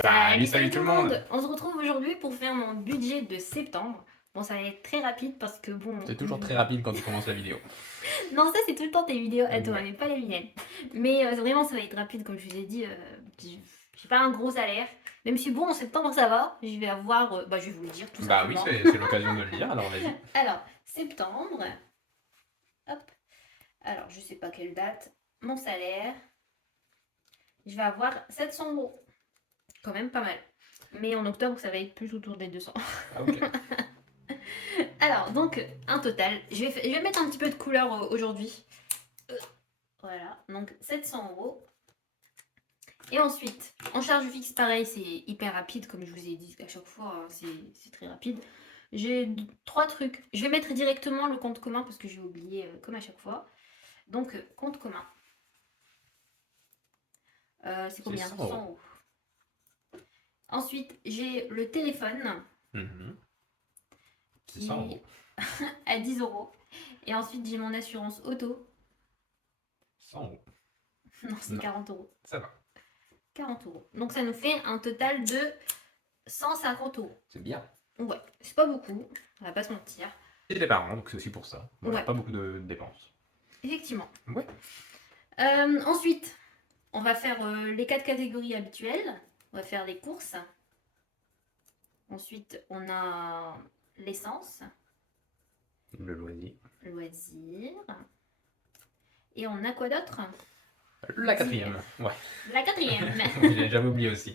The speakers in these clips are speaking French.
Salut tout le monde! On se retrouve aujourd'hui pour faire mon budget de septembre. Bon, ça va être très rapide parce que bon... C'est toujours très rapide quand tu commences la vidéo. Non, ça c'est tout le temps tes vidéos à toi, Ouais. mais pas les miennes. Mais vraiment, ça va être rapide comme je vous ai dit. J'ai pas un gros salaire. Même si bon, en septembre ça va. Je vais avoir... je vais vous le dire tout Bah oui, simplement. c'est l'occasion de le dire, alors vas-y. Alors, septembre. Hop. Alors, je sais pas quelle date. Mon salaire. Je vais avoir 700 euros. Quand même pas mal. Mais en octobre, ça va être plus autour des 200. Ah ok. Alors, donc, un total. Je vais mettre un petit peu de couleur aujourd'hui. Voilà, donc 700 euros. Et ensuite, en charge fixe, pareil, c'est hyper rapide, comme je vous ai dit à chaque fois, hein, c'est très rapide. J'ai trois trucs. Je vais mettre directement le compte commun parce que j'ai oublié, comme à chaque fois. Donc, compte commun. C'est combien? 100 100 euros. euros. Ensuite, j'ai le téléphone C'est qui 100 est euros. à 10 euros. Et ensuite, j'ai mon assurance auto. 100 euros. Non, c'est Non. 40 euros. Ça va. 40 euros. Donc ça nous fait un total de 150 euros. C'est bien. Ouais, c'est pas beaucoup, on va pas se mentir. C'est les parents, donc c'est aussi pour ça. Voilà, Ouais. pas beaucoup de dépenses. Effectivement. Ouais. Ensuite, on va faire les 4 catégories habituelles. On va faire les courses. Ensuite, on a l'essence, Le loisir. loisirs. Et on a quoi d'autre? La quatrième. Ouais. La quatrième. J'ai jamais oublié aussi.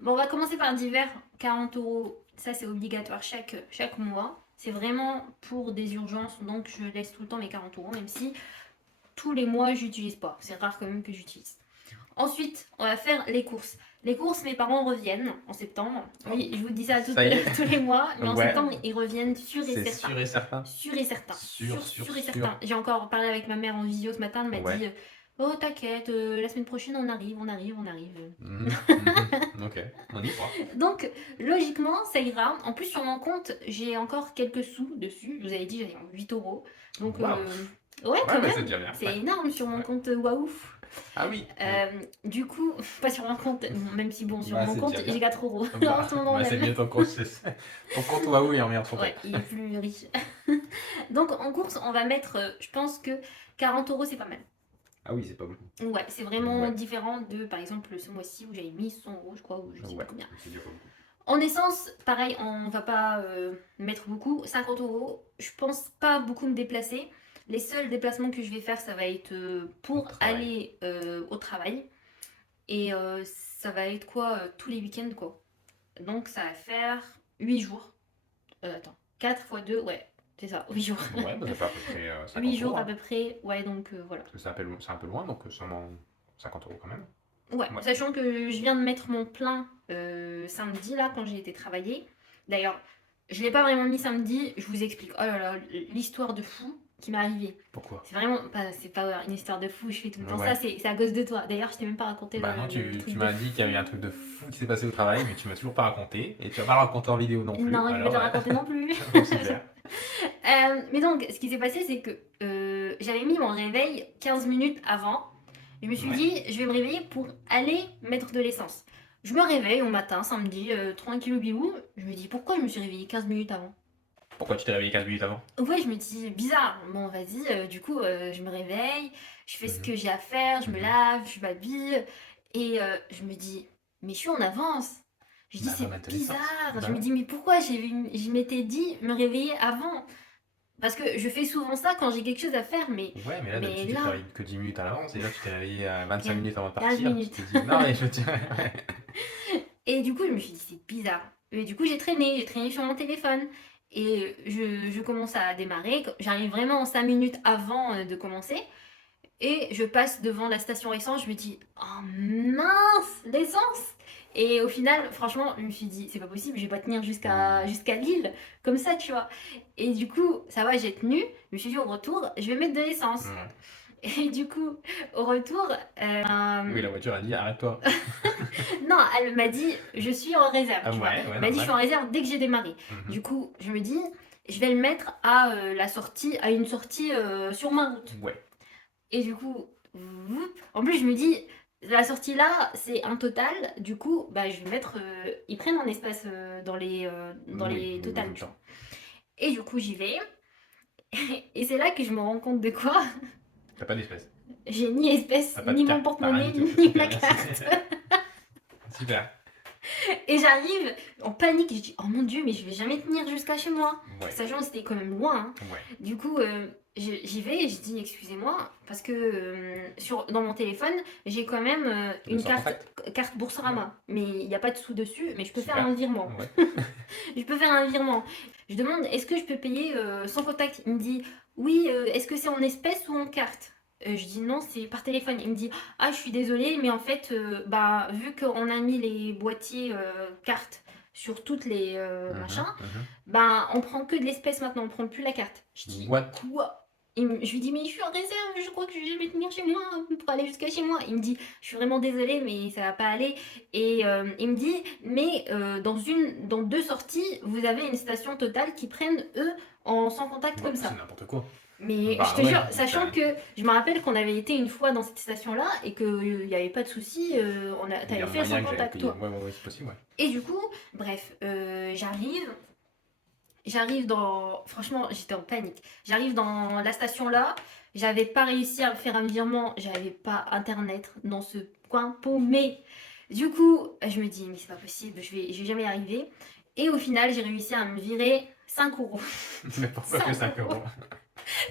Bon, on va commencer par divers, 40 euros. Ça, c'est obligatoire chaque mois. C'est vraiment pour des urgences, donc je laisse tout le temps mes 40 euros, même si tous les mois, j'utilise pas. C'est rare quand même que j'utilise. Ensuite, on va faire les courses. Les courses, mes parents reviennent en septembre. Oui, je vous dis ça, Ça y est. tous les mois, mais en Ouais. septembre, ils reviennent sûr et C'est certain. sûr et certain. Sûr et certain. Sûr et certain. J'ai encore parlé avec ma mère en visio ce matin, elle m'a Ouais. dit oh t'inquiète, la semaine prochaine on arrive. Ok, on y croit. Donc, logiquement, ça ira. En plus, sur mon compte, j'ai encore quelques sous dessus. Je vous avais dit, j'avais 8 euros. Donc, Wow. ouais, quand même. C'est déjà bien. C'est énorme sur mon compte Waouf. Ah oui. Du coup, pas sur mon compte, même si bon, sur Bah, mon c'est compte, déjà bien. j'ai 4 euros. Bah, En ce moment c'est même. bien ton compte. Ton compte Waouh est en meilleure santé. Ouais, il est plus riche. Donc, en course, on va mettre, je pense que 40 euros, c'est pas mal. Ah oui, c'est pas beaucoup. Ouais, c'est vraiment Ouais. différent de, par exemple, ce mois-ci où j'avais mis 100 euros, je crois, ou je sais Ouais, pas combien. c'est déjà pas beaucoup. En essence, pareil, on va pas mettre beaucoup, 50 euros. Je pense pas beaucoup me déplacer. Les seuls déplacements que je vais faire, ça va être pour aller au travail. Et ça va être quoi tous les week-ends, quoi. Donc ça va faire 8 jours. Attends, 4 fois 2, ouais, c'est ça, 8 jours. Ouais, bah ça fait à peu près 50 8 jours euros. à peu près, ouais, donc voilà. Parce que c'est un peu loin, donc seulement 50 euros quand même. Ouais, sachant que je viens de mettre mon plein samedi, là, quand j'ai été travailler. D'ailleurs, je l'ai pas vraiment mis samedi, je vous explique. Oh là là, l'histoire de fou qui m'est arrivée. Pourquoi? C'est vraiment c'est pas une histoire de fou, je fais tout le temps Ouais. ça, c'est à cause de toi. D'ailleurs, je t'ai même pas raconté Bah non, le truc tu de m'as fou. dit qu'il y avait un truc de fou qui s'est passé au travail, mais tu m'as toujours pas raconté. Et tu vas pas le raconter en vidéo non plus. Non, je vais pas te raconter non plus. Super. Mais donc, ce qui s'est passé, c'est que j'avais mis mon réveil 15 minutes avant. Je me suis dit, je vais me réveiller pour aller mettre de l'essence. Je me réveille au matin, samedi, tranquillou bilou. Je me dis, pourquoi je me suis réveillée 15 minutes avant? Pourquoi tu t'es réveillé 15 minutes avant? Ouais, je me dis, bizarre. Bon, vas-y, du coup, je me réveille, je fais ce que j'ai à faire, je me lave, je m'habille. Et je me dis, mais je suis en avance. Je dis, Bah, c'est va mettre de l'essence. bizarre. Bah Je me ouais. dis, mais pourquoi je m'étais dit me réveiller avant? Parce que je fais souvent ça quand j'ai quelque chose à faire, mais Ouais, mais là, d'habitude, tu te réveilles que 10 minutes à l'avance. Et là, tu t'es réveillé à 25 minutes avant de 15 partir. minutes. Tu te dis, non, mais je tiens. Et du coup, je me suis dit, c'est bizarre. Et du coup, j'ai traîné sur mon téléphone. Et je commence à démarrer. J'arrive vraiment 5 minutes avant de commencer. Et je passe devant la station essence. Je me dis, oh mince, l'essence! Et au final, franchement, je me suis dit, c'est pas possible, je vais pas tenir jusqu'à Lille, comme ça, tu vois. Et du coup, ça va, j'ai tenu. Je me suis dit, au retour, je vais mettre de l'essence. Et du coup, au retour... Oui, la voiture a dit, arrête-toi. Non, elle m'a dit, je suis en réserve, tu vois. Ouais, Elle m'a dit, je suis en réserve dès que j'ai démarré. Du coup, je me dis, je vais le mettre à une sortie sur ma route. Ouais. Et du coup, en plus, je me dis, La sortie là, c'est un total. Du coup, bah, je vais mettre. Ils prennent un espace dans Oui, les oui, oui, tout totales, le tu temps. vois. Et du coup, j'y vais. Et c'est là que je me rends compte de quoi? T'as pas d'espèce. J'ai ni espèce, T'as pas de ni mon carte. T'as rien porte-monnaie, du tout. ni ma Rien, carte. Super. Et j'arrive en panique. Je dis, oh mon Dieu, mais je vais jamais tenir jusqu'à chez moi. Ouais. Sachant que c'était quand même loin, hein. Ouais. Du coup, j'y vais et je dis, excusez-moi, parce que dans mon téléphone, j'ai quand même Le une sans contact. carte Boursorama. Mais il n'y a pas de sous dessus, mais je peux faire Super. un virement. Ouais. Je peux faire un virement. Je demande, est-ce que je peux payer sans contact? Il me dit, oui, est-ce que c'est en espèces ou en carte? Je dis non, c'est par téléphone. Il me dit, ah, je suis désolée, mais en fait, bah, vu qu'on a mis les boîtiers cartes sur toutes les machins, bah, on prend que de l'espèce maintenant, on prend plus la carte. Je dis, What? quoi? Je lui dis, mais je suis en réserve, je crois que je vais jamais tenir chez moi pour aller jusqu'à chez moi. Il me dit, je suis vraiment désolée, mais ça va pas aller. Et il me dit, mais dans 2 sorties, vous avez une station totale qui prennent eux en sans contact Bah, comme c'est ça. n'importe quoi. Mais Bah je te ouais. jure, sachant que je me rappelle qu'on avait été une fois dans cette station-là et qu'il n'y avait pas de souci, Il y t'avais a fait le sans moyen que j'avais contact, payé. toi. Ouais, ouais, ouais, c'est possible, ouais. Et du coup, bref, j'arrive dans. Franchement, j'étais en panique. J'arrive dans la station là, j'avais pas réussi à faire un virement, j'avais pas internet dans ce coin paumé. Du coup, je me dis, mais c'est pas possible, je vais jamais y arriver. Et au final, j'ai réussi à me virer 5 euros. Mais pourquoi que 5 euros?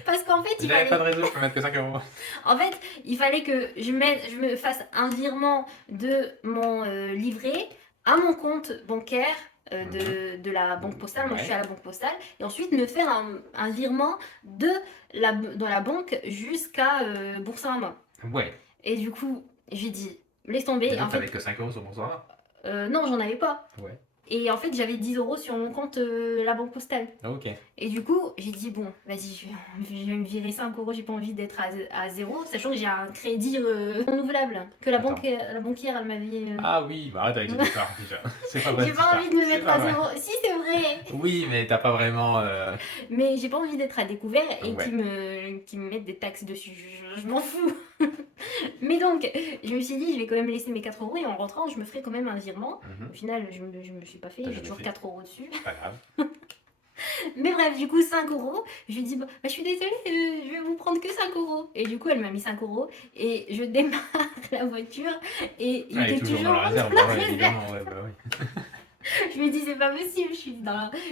Parce qu'en fait, J'avais pas de réseau, je peux mettre que 5 euros. en fait, il fallait que je me fasse un virement de mon livret à mon compte bancaire de la banque postale. Moi, je suis Ouais. à la banque postale. Et ensuite, me faire un virement dans la banque jusqu'à Boursorama. Ouais. Et du coup, j'ai dit, laisse tomber. Mais donc, En t'avais fait, que 5 euros sur Boursorama. non, j'en avais pas. Ouais. Et en fait, j'avais 10 euros sur mon compte la banque postale. Ok. Et du coup, j'ai dit, bon, vas-y, je vais me virer 5 euros, j'ai pas envie d'être à zéro, sachant que j'ai un crédit renouvelable, que Attends. la banquière, elle m'avait... Ah oui, bah arrête avec cette histoire déjà. C'est pas vrai. J'ai cette pas histoire. envie de me C'est mettre pas à vrai. zéro. Si, c'est vrai. Oui, mais t'as pas vraiment. Mais j'ai pas envie d'être à découvert et Ouais. qu'ils me mettent des taxes dessus. Je m'en fous. Mais donc, je me suis dit, je vais quand même laisser mes 4 euros et en rentrant, je me ferai quand même un virement. Au final, je me suis pas fait, T'as j'ai jamais toujours fait. 4 euros dessus. C'est pas grave. Mais bref, du coup, 5 euros. Je lui dis, bah, je suis désolée, je vais vous prendre que 5 euros. Et du coup, elle m'a mis 5 euros. Et je démarre la voiture. Et il Elle est était toujours toujours dans la réserve, dans bah la ouais, réserve. évidemment, ouais, bah oui. Je me dis, c'est pas possible, je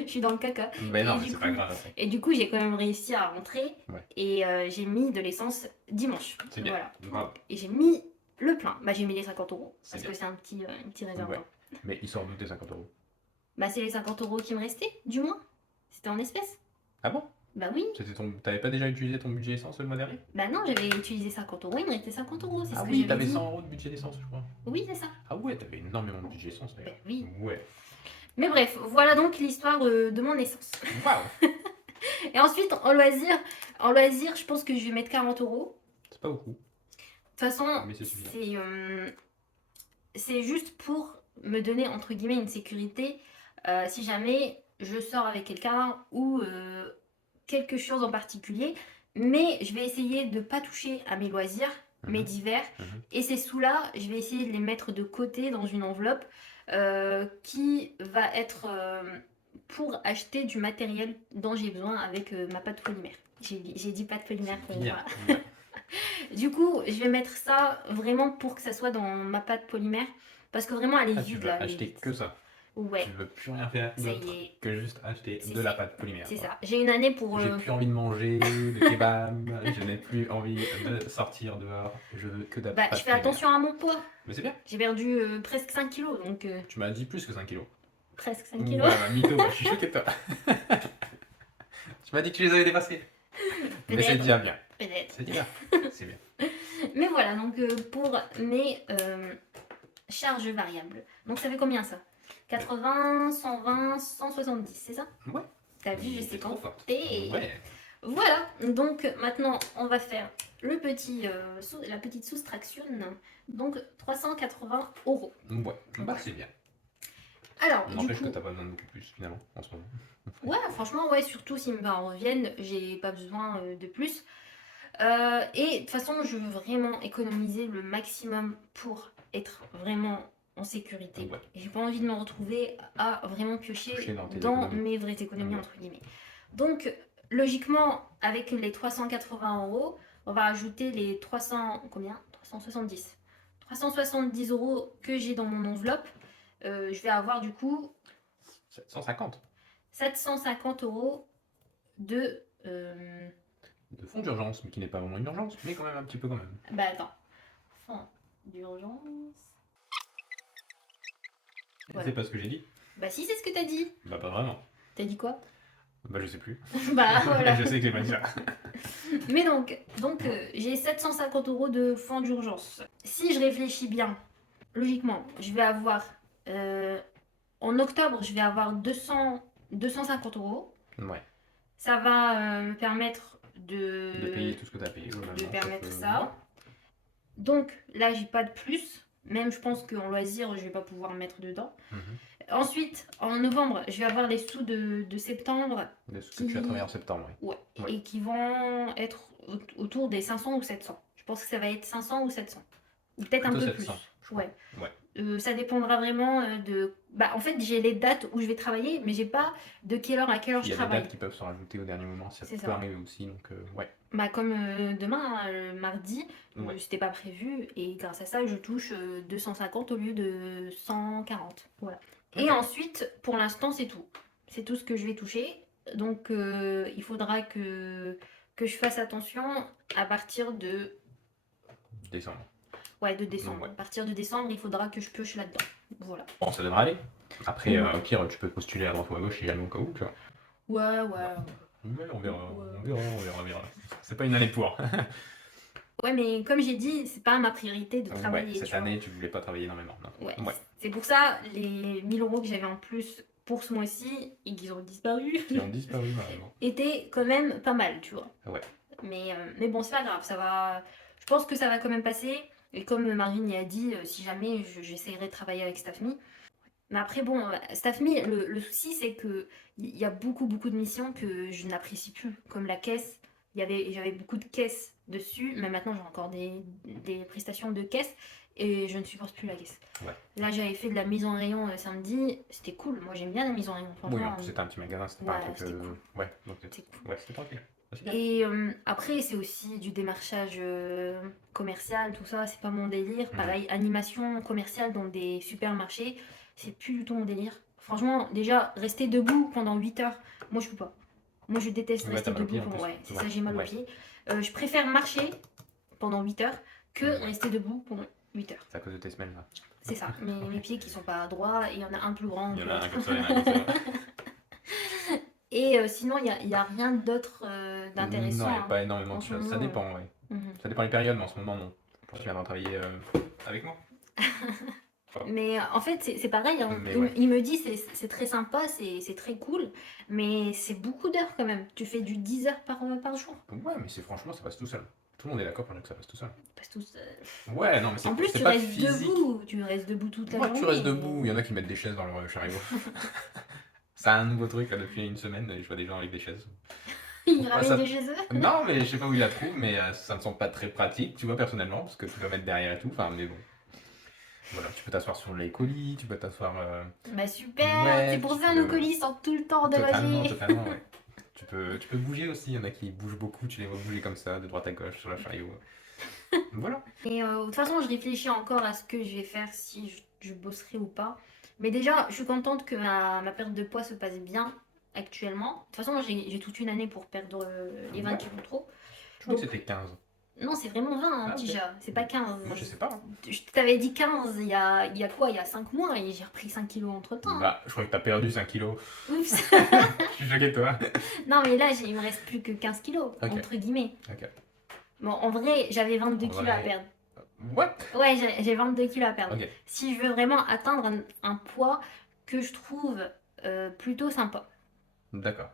suis dans le caca. Mais non, Et mais du c'est coup, pas grave après. et du coup, j'ai quand même réussi à rentrer. Ouais. Et j'ai mis de l'essence dimanche. C'est bien. Voilà. Bravo. Et j'ai mis le plein. Bah, j'ai mis les 50 euros. C'est Parce bien. que c'est un petit réservoir. Ouais. Mais il sort d'où tes 50 euros? Bah, c'est les 50 euros qui me restaient, du moins. C'était en espèces. Ah bon? Bah oui. T'avais pas déjà utilisé ton budget essence le mois dernier? Bah non, j'avais utilisé 50 euros, il me restait 50 euros, c'est Ah ce que oui, j'avais t'avais dit. 100 euros de budget d'essence, je crois. Oui, c'est ça. Ah ouais, t'avais énormément de budget essence d'ailleurs. Bah oui. Ouais. Mais bref, voilà donc l'histoire de mon essence. Waouh! Et ensuite, en loisir, je pense que je vais mettre 40 euros. C'est pas beaucoup. De toute façon, Mais c'est suffisant. c'est juste pour me donner, entre guillemets, une sécurité si jamais je sors avec quelqu'un ou quelque chose en particulier. Mais je vais essayer de ne pas toucher à mes loisirs, mes divers. Et ces sous-là, je vais essayer de les mettre de côté dans une enveloppe qui va être pour acheter du matériel dont j'ai besoin avec ma pâte polymère. J'ai dit pâte polymère pour Bien. moi. Du coup, je vais mettre ça vraiment pour que ça soit dans ma pâte polymère. Parce que vraiment, elle est Ah, tu vide veux là. elle est acheter vide. que ça. Ouais, Tu veux plus rien faire ça d'autre y est. que juste acheter C'est de la ça. pâte polymère. C'est quoi. ça. J'ai une année pour. J'ai plus envie de manger de kebab, je n'ai plus envie de sortir dehors, je veux que de la Bah, pâte je fais polymère. attention à mon poids. Mais c'est bien, J'ai perdu presque 5 kilos, donc tu m'as dit plus que 5 kilos. presque 5 kilos. Ouais, bah, mytho, je suis choqué de toi. Tu m'as dit que tu les avais dépassés. Mais c'est Peut-être. déjà bien. Peut-être. C'est bien. C'est bien. Mais voilà, donc pour mes charges variables. Donc ça fait combien ça 80, 120, 170, c'est ça? Ouais. T'as vu, je C'est sais trop fort. compter. Ouais. Voilà, donc maintenant on va faire la petite soustraction. Donc 380 euros. Ouais. Bah c'est bien. Alors, du N'empêche coup, que t'as pas besoin de beaucoup plus finalement en ce moment. ouais, franchement, ouais, surtout si mes parents reviennent, j'ai pas besoin de plus. Et de toute façon, je veux vraiment économiser le maximum pour être vraiment en sécurité. Ouais. J'ai pas envie de me retrouver à vraiment piocher Piocher dans tes dans économies. mes vraies économies, Ouais. entre guillemets. Donc, logiquement, avec les 380 €, on va ajouter les 300, combien 370. 370 € que j'ai dans mon enveloppe. Je vais avoir du coup 750 750 € de. de fonds d'urgence, mais qui n'est pas vraiment une urgence, mais quand même un petit peu quand même. Bah attends. Fonds d'urgence. Voilà. C'est pas ce que j'ai dit? Bah si, c'est ce que t'as dit. Bah pas vraiment. T'as dit quoi? Bah je sais plus. Bah voilà. Je sais que j'ai pas dit ça. Mais donc j'ai 750 € de fonds d'urgence. Si je réfléchis bien, logiquement, je vais avoir en octobre, je vais avoir 250 €. Ouais. Ça va me permettre De payer tout ce que t'as payé. de permettre ça. Donc là, j'ai pas de plus. Même je pense qu'en loisir, je vais pas pouvoir mettre dedans. Ensuite, en novembre, je vais avoir les sous de septembre. Des sous que tu as travaillé en septembre, oui. Ouais. Et qui vont être autour des 500 ou 700. Je pense que ça va être 500 ou 700. Ou peut-être un peu 700, plus. Ouais. Ouais. Ça dépendra vraiment de. Bah, en fait, j'ai les dates où je vais travailler, mais j'ai pas de quelle heure à quelle heure Il y je a des travaille. dates qui peuvent se rajouter au dernier moment, ça C'est peut ça. arriver aussi, donc ouais. Bah, comme demain, hein, mardi, Ouais. c'était pas prévu, et grâce à ça, je touche 250 au lieu de 140. Voilà. Ok. Et ensuite, pour l'instant, c'est tout. C'est tout ce que je vais toucher. Donc, il faudra que je fasse attention à partir de. Décembre. Ouais, de décembre. Ouais. À partir de décembre, il faudra que je pioche là-dedans. Voilà. Bon, ça devrait aller. Après, Ouais. au pire, tu peux postuler à droite ou à gauche si jamais au cas où, tu vois. Ouais. Mais on verra, Ouais. on verra. C'est pas une année pour. Ouais, mais comme j'ai dit, c'est pas ma priorité de travailler. Ouais, cette tu vois. année, tu voulais pas travailler énormément. Non. Ouais. Ouais. C'est pour ça, les 1000 € que j'avais en plus pour ce mois-ci, et qu'ils ont disparu, Qui ont disparu, malheureusement. étaient quand même pas mal, tu vois. Ouais. Mais bon, c'est pas grave, ça va. Je pense que ça va quand même passer. Et comme Marine y a dit, si jamais j'essaierai de travailler avec Staffme. Mais après, bon, Staffme, le souci, c'est que il y a beaucoup de missions que je n'apprécie plus. Comme la caisse, j'avais beaucoup de caisses dessus, mais maintenant j'ai encore des prestations de caisse et je ne supporte plus la caisse. Ouais. Là, j'avais fait de la mise en rayon samedi, c'était cool. Moi, j'aime bien la mise en rayon. Oui, Franchement, en plus, c'était un petit magasin, c'était pas un ouais, truc. c'était cool. Ouais, donc c'était cool. ouais, c'était tranquille. C'est bien. Et après, c'est aussi du démarchage commercial, tout ça, c'est pas mon délire. Pareil, animation commerciale dans des supermarchés, c'est plus du tout mon délire. Franchement, déjà, rester debout pendant 8 heures, moi je peux pas. Moi je déteste Ouais, rester t'as mal aux debout. pieds, en plus. Ouais, c'est Ouais. ça, j'ai mal aux Ouais. pieds. Je préfère marcher pendant 8 heures que Ouais. rester debout pendant 8 heures. C'est à cause de tes semaines, là. C'est ça, mes pieds qui sont pas droits, et il y en a un plus grand. Il y que en a un l'autre. comme ça, il y en a un comme ça. Et sinon, il y a rien d'autre d'intéressant. Non, il n'y a hein. pas énormément de En ce choses. Ça moment, dépend, ouais. Mhm. Ça dépend des périodes, mais en ce moment, non. Je pense que tu viendras travailler avec moi. Mais en fait, c'est pareil. Hein. Mais Il, ouais. il me dit c'est très sympa, c'est très cool, mais c'est beaucoup d'heures quand même. Tu fais du 10 heures par jour. Ouais, mais c'est franchement, ça passe tout seul. Tout le monde est d'accord pour dire que ça passe tout seul. Parce que Ouais, non, mais c'est en plus, c'est tu pas restes physique. debout. Tu restes debout toute la Moi, journée. tu restes debout. Il y en a qui mettent des chaises dans leur chariot. C'est un nouveau truc, là, depuis une semaine. Je vois des gens avec des chaises. Ils Ouais, ramènent ça- des chez eux. Non, mais je sais pas où ils la trouvent, mais ça me semble pas très pratique, tu vois, personnellement, parce que tu dois mettre derrière et tout. Enfin, mais bon. Voilà, tu peux t'asseoir sur les colis, tu peux t'asseoir. Bah super. Ouais, C'est pour tu ça peux- nos colis sortent tout le temps de Totalement, loger. totalement, ouais. Tu peux bouger aussi, il y en a qui bougent beaucoup, tu les vois bouger comme ça, de droite à gauche, sur la chariot. Voilà. Et de toute façon, je réfléchis encore à ce que je vais faire si je bosserai ou pas. Mais déjà, je suis contente que ma perte de poids se passe bien actuellement. De toute façon, j'ai toute une année pour perdre les 20 Ouais. kilos trop. Je crois que Donc- c'était 15. Non, c'est vraiment 20, hein, Ah, ok. déjà. C'est pas 15. Moi, je sais pas. Hein. Je t'avais dit 15 il y a quoi? Il y a 5 mois et j'ai repris 5 kilos entre temps. Bah, je crois que t'as perdu 5 kilos. Oups. Je suis choqué de toi. Non, mais là, il me reste plus que 15 kilos, Ok. entre guillemets. Ok. Bon, en vrai, j'avais 22 En kilos à vrai. perdre. What? Ouais, j'ai 22 kilos à perdre. Ok. Si je veux vraiment atteindre un poids que je trouve plutôt sympa. D'accord.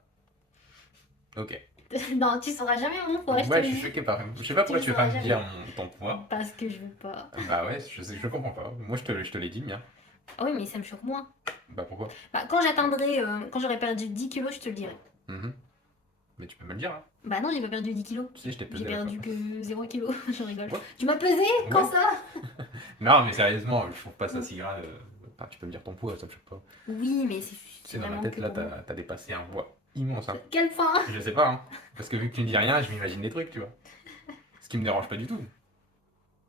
Ok. Non, tu sauras jamais mon poids, je te Ouais, le je suis dis. choqué par. Je sais pas pourquoi Tu tu veux pas sauras me dire ton poids. Parce que je veux pas. Bah ouais, je comprends pas. Moi, je te l'ai dit, le mien. Ah oui, mais ça me choque moins. Bah pourquoi? Bah, quand j'aurai perdu 10 kilos, je te le dirai. Mhm. Mais tu peux me le dire, hein. Bah non, j'ai pas perdu 10 kilos. Tu sais, je t'ai pesé J'ai la perdu fois. que 0 kg. Je rigole. Ouais. Tu m'as pesé? Quand Ouais. ça? Non, mais sérieusement, je trouve pas ça si grave. Enfin, tu peux me dire ton poids, ça me choque pas. Oui, mais Tu c'est sais, dans ma vraiment tête, que là, pour moi. t'as dépassé un poids immense, hein. Quelle fin? Je sais pas, hein. Parce que vu que tu ne dis rien, je m'imagine des trucs, tu vois. Ce qui me dérange pas du tout.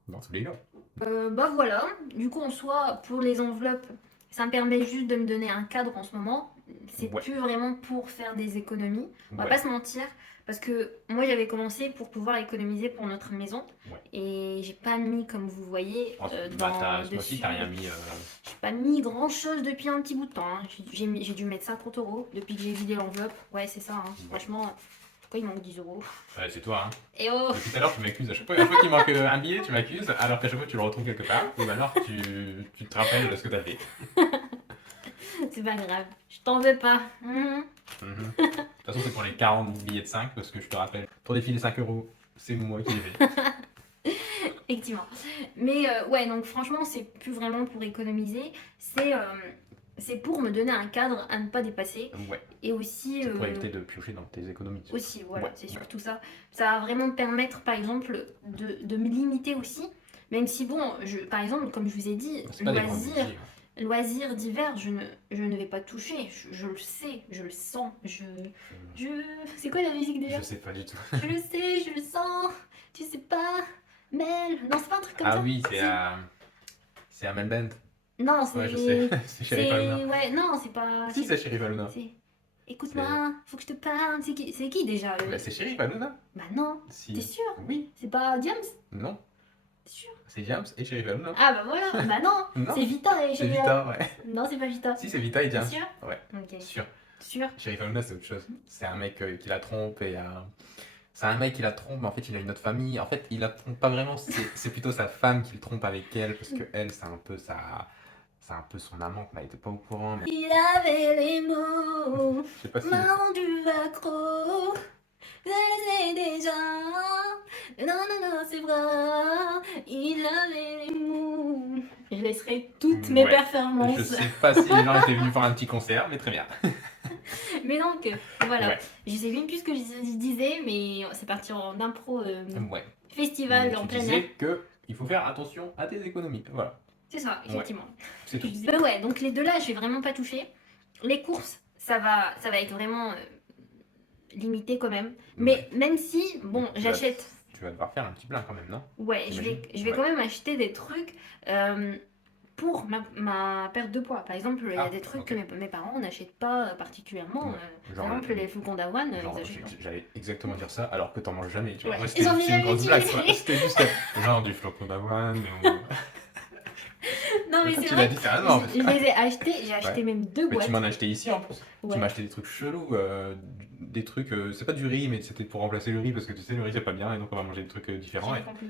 Dans tous les cas. Bah voilà, du coup en soi, pour les enveloppes, ça me permet juste de me donner un cadre en ce moment. C'est Ouais, plus vraiment pour faire des économies, on va ouais, pas se mentir, parce que moi j'avais commencé pour pouvoir économiser pour notre maison ouais. et j'ai pas mis, comme vous voyez, Bah, ce mois-ci, dessus, t'as rien mis. j'ai pas mis grand chose depuis un petit bout de temps, hein. J'ai dû mettre 50 euros depuis que j'ai vidé l'enveloppe. Ouais, c'est ça, hein. Ouais. Franchement, pourquoi il manque 10 euros? Ouais, c'est toi, hein. Et oh, Depuis tout à l'heure, tu m'accuses. À chaque fois qu'il manque un billet, tu m'accuses, alors qu'à chaque fois, tu le retrouves quelque part. Ou alors, tu te rappelles de ce que t'as fait. c'est pas grave, je t'en veux pas. Mhm. Mhm. De toute façon, c'est pour les 40 billets de 5, parce que je te rappelle, pour défiler 5 euros, c'est moi qui l'ai fait. Effectivement. Mais ouais, donc franchement, c'est plus vraiment pour économiser, c'est pour me donner un cadre à ne pas dépasser. Ouais, Et aussi, c'est pour éviter de piocher dans tes économies. aussi voilà, Ouais, c'est ouais. surtout ça. Ça va vraiment me permettre, par exemple, de me limiter aussi. Même si, bon, par exemple, comme je vous ai dit, C'est pas des grands budgets, hein. loisirs d'hiver, je ne vais pas toucher. Je le sais, je le sens. Je... C'est quoi la musique déjà? Je sais pas du tout. Je le sais, je le sens. Tu sais pas, Mel. Non, c'est pas un truc comme Ah ça. oui, Si. c'est à Mel Band. Non, Ouais, je sais. c'est. C'est Sheriff Aluna. Ouais, non, c'est pas. Si, c'est Sheriff Aluna. C'est. Écoute-moi, faut que je te parle. C'est qui déjà Bah, c'est Sheriff Aluna. Bah non, Si. t'es sûr? Oui. C'est pas James? Non. T'es sûr? C'est James et Sheriff Aluna. Ah bah voilà, bah non, Non. c'est Vita et C'est Sheriff. Vita, ouais. Non, c'est pas Vita. Si, c'est Vita et T'es James. sûr? Ouais, Ok. sûr. Sûr? Sheriff Aluna, c'est autre chose. C'est un mec qui la trompe et. C'est un mec qui la trompe, mais en fait, il a une autre famille. En fait, il la trompe pas vraiment, c'est plutôt sa femme qui le trompe avec elle, parce que elle, c'est un peu sa. C'est un peu son amant, elle était pas au courant, mais. Il avait les mots, Je sais pas si. du accro. Je le sais déjà. Non, non, non, c'est vrai. Il avait les mots. Je laisserai toutes mes Ouais. performances. Je sais pas si les gens étaient venus voir un petit concert, mais très bien. Mais donc, voilà. Ouais. Je sais même plus ce que je disais, mais c'est parti en impro Ouais. festival Mais en tu plein disais air. que il faut faire attention à tes économies. Voilà, C'est ça, effectivement. c'est tout. Ouais, donc les deux là, je vais vraiment pas toucher. Les courses, ça va être vraiment limité quand même. Mais même si, bon, Tu vas- j'achète. Tu vas devoir faire un petit plein quand même, non? Ouais, je vais Ouais. quand même acheter des trucs pour ma perte de poids. Par exemple, il y a Ah, des trucs ok. que mes parents n'achètent pas particulièrement. Ouais. Par exemple, les flocons d'avoine, genre, ils achètent pas. j'allais exactement dire ça, alors que t'en manges jamais, tu vois. Ouais. Moi, Ils en ont c'était une jamais grosse dit. blague, quoi. C'était juste genre du flocon d'avoine. Non, mais Toi, c'est tu vrai, l'as dit sérieusement. je les ai achetés. J'ai acheté même 2 Mais boîtes. tu m'en as acheté ici en plus. Ouais. Tu m'as acheté des trucs chelous, des trucs, c'est pas du riz, mais c'était pour remplacer le riz parce que tu sais, le riz c'est pas bien et donc on va manger des trucs différents. J'ai Et... compris.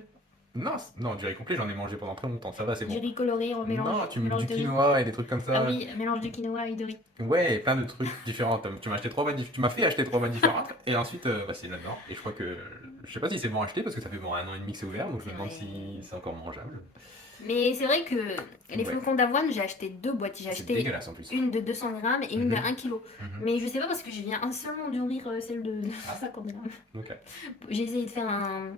Non, non, du riz complet, j'en ai mangé pendant très longtemps, ça va, c'est Du bon. riz coloré en mélange, Non, tu mets mélange du de riz. quinoa et des trucs comme ça. Ah oui, mélange de quinoa et de riz. Ouais, et plein de trucs différents. Tu m'as acheté tu m'as fait acheter 3 boîtes différentes et ensuite bah, c'est là-dedans. Et je crois que je sais pas si c'est bon à acheter parce que ça fait bon 1 an et demi que c'est ouvert, donc je me demande Ouais. si c'est encore mangeable. Mais c'est vrai que les Ouais. flocons d'avoine, j'ai acheté 2 boîtes. J'ai C'est acheté dégueulasse en plus. une de 200 grammes et une de Mhm. 1 kg. Mhm. Mais je sais pas parce que je viens seulement d'ouvrir celle de Ah. 50 grammes. Ok. J'ai essayé de faire un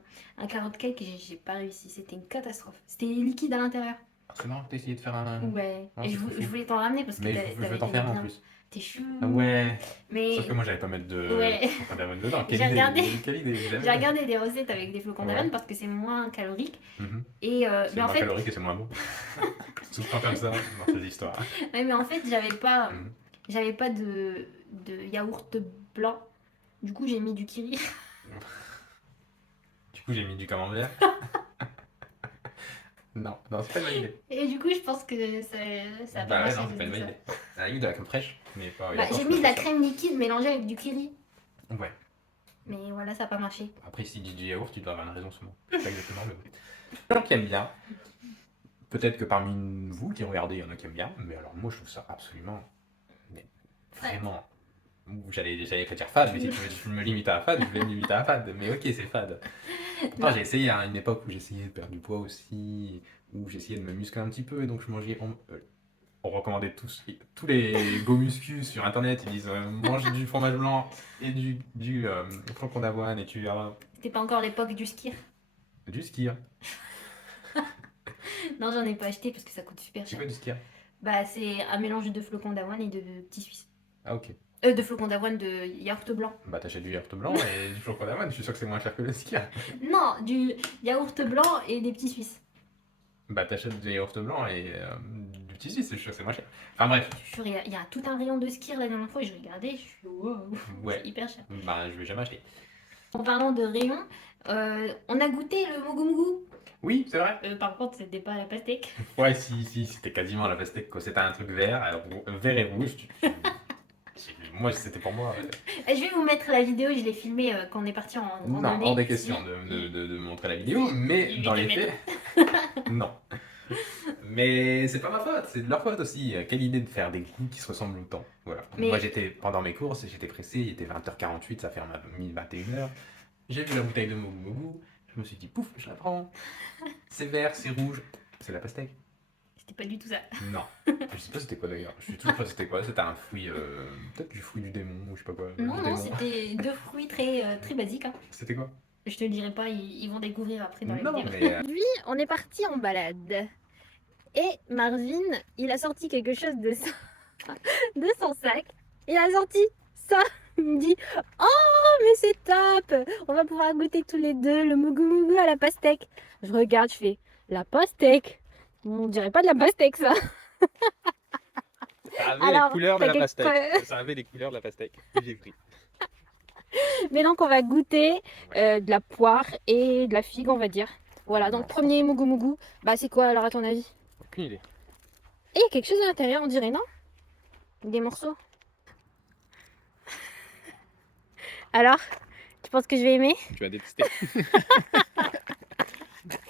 carrot cake et j'ai pas réussi. C'était une catastrophe. C'était liquide à l'intérieur. C'est marrant que t'aies essayé de faire un. Ouais. Ah, et c'est je, trop je chou. voulais t'en ramener parce que Mais je t'avais veux t'en été faire un en bien. plus. T'es chou. Ah ouais. Mais Sauf que moi j'avais pas mettre de Ouais. flocons d'avoine dedans. J'ai Quelle idée, regardé. quelle idée, jamais. j'ai regardé des recettes avec des flocons Ouais. d'avoine parce que c'est moins calorique. Mhm. Et C'est mais en moins fait, calorique et c'est moins bon. Tout le temps comme ça dans ces histoires. ouais, mais en fait, Mhm. j'avais pas de yaourt blanc. Du coup, j'ai mis du kiri. Du coup j'ai mis du camembert. Non, non, c'est pas une bonne idée. Et du coup, je pense que ça a pas Bah ouais, marché. non, de c'est pas une bonne ça. idée. À la limite de la crème fraîche, mais pas. Bah, j'ai mis de la crème liquide mélangée avec du kiri. Ouais. Mais voilà, ça a pas marché. Après, si tu dis du yaourt, tu dois avoir une raison sûrement. C'est pas exactement le. Il y en a qui aiment bien. Peut-être que parmi vous qui regardez, il y en a qui aiment bien, mais alors moi je trouve ça absolument. Mais vraiment. J'allais pas dire fade, mais si tu me limites à fade, je vais me limiter à fade. Mais ok, c'est fade. Pourtant, j'ai essayé à une époque où j'essayais de perdre du poids aussi, où j'essayais de me muscler un petit peu, et donc je mangeais pour recommander tous les go muscu sur internet. Ils disent mange du fromage blanc et du flocon d'avoine et tu verras C'était pas encore l'époque du skir. du skier. Non, j'en ai pas acheté parce que ça coûte super C'est cher. quoi du skier? Bah, c'est un mélange de flocons d'avoine et de petits suisses. Ah ok. De flocons d'avoine de yaourt blanc. Bah t'achètes du yaourt blanc et du flocon d'avoine. Je suis sûr que c'est moins cher que le skier. Non, du yaourt blanc et des petits suisses. Bah t'achètes du yaourt blanc et du petit suisse. Je suis sûr que c'est moins cher. Enfin bref. Jure, il y a tout un rayon de skir la dernière fois, je regardais, je suis wow, Ouais. c'est hyper cher. Bah je vais jamais acheter. En parlant de rayon, on a goûté le mogu mogu. Oui, c'est vrai. Par contre, c'était pas à la pastèque. Ouais, si, c'était quasiment la pastèque, quoi. C'était un truc vert, vert et rouge. Moi, c'était pour moi. Je vais vous mettre la vidéo, je l'ai filmée quand on est parti en Non, randonnée. hors des questions de montrer la vidéo, mais Je vais dans te les mettre. faits, non. Mais c'est pas ma faute, c'est de leur faute aussi. Quelle idée de faire des goûts qui se ressemblent autant. Voilà. Mais- Moi, pendant mes courses, j'étais pressé, il était 20h48, ça ferme à 21h. J'ai vu la bouteille de Mogu Mogu, je me suis dit, pouf, je la prends. C'est vert, c'est rouge, c'est la pastèque. C'était pas du tout ça. Non. Je sais pas c'était quoi d'ailleurs. Je suis toujours pas c'était quoi. C'était un fruit. Peut-être du fruit du démon ou je sais pas quoi. Non, du non, démon. c'était deux fruits très basiques. Hein. C'était quoi? Je te le dirai pas, ils vont découvrir après dans la Non, vidéo. mais. Aujourd'hui, on est parti en balade. Et Marvin, il a sorti quelque chose de son sac. Il a sorti ça. Il me dit oh, mais c'est top! On va pouvoir goûter tous les deux le mogu mogu à la pastèque. Je regarde, je fais la pastèque. On dirait pas de la pastèque, ça. Ça avait Alors, les couleurs de t'as la quelque- pastèque. Ça avait les couleurs de la pastèque. Que j'ai pris. Mais donc, on va goûter de la poire et de la figue, on va dire. Voilà, donc premier mogu mogu. Bah, c'est quoi alors, à ton avis? Aucune idée. Et il y a quelque chose à l'intérieur, on dirait, non? Des morceaux. Alors, tu penses que je vais aimer? Tu vas détester.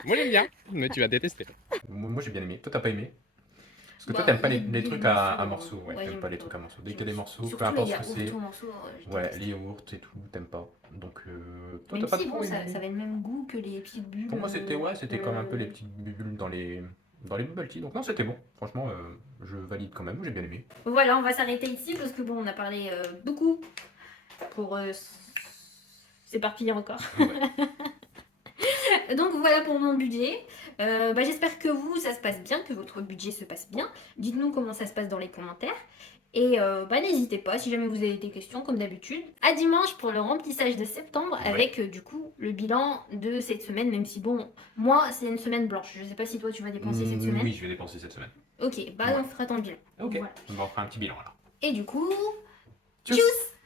Moi j'aime bien, mais tu vas détester. Moi j'ai bien aimé. Toi t'as pas aimé? Parce que toi t'aimes pas les trucs à morceaux. Ouais, t'aimes pas les trucs à morceaux. Dès qu'il y a des morceaux, peu Surtout importe les ce que c'est. yaourts aux morceaux, je Ouais, déteste. les yaourts et tout, t'aimes pas. Donc toi Même t'as pas si, trop bon, aimé. ça avait le même goût que les petites bulles. Pour moi, c'était comme un peu les petites bulles dans les bubble tea. Donc non, c'était bon. Franchement, je valide quand même. J'ai bien aimé. Voilà, on va s'arrêter ici parce que bon, on a parlé beaucoup pour s'éparpiller encore. Ouais. Donc voilà pour mon budget. J'espère que vous, ça se passe bien, que votre budget se passe bien. Dites-nous comment ça se passe dans les commentaires. Et n'hésitez pas, si jamais vous avez des questions, comme d'habitude. À dimanche pour le remplissage de septembre, Ouais. avec du coup le bilan de cette semaine, même si bon, moi c'est une semaine blanche. Je sais pas si toi tu vas dépenser cette semaine. Oui, je vais dépenser cette semaine. Ok, Ouais. on fera ton bilan. Ok. Voilà. On va en faire un petit bilan alors. Et du coup, Tchuss. tchuss!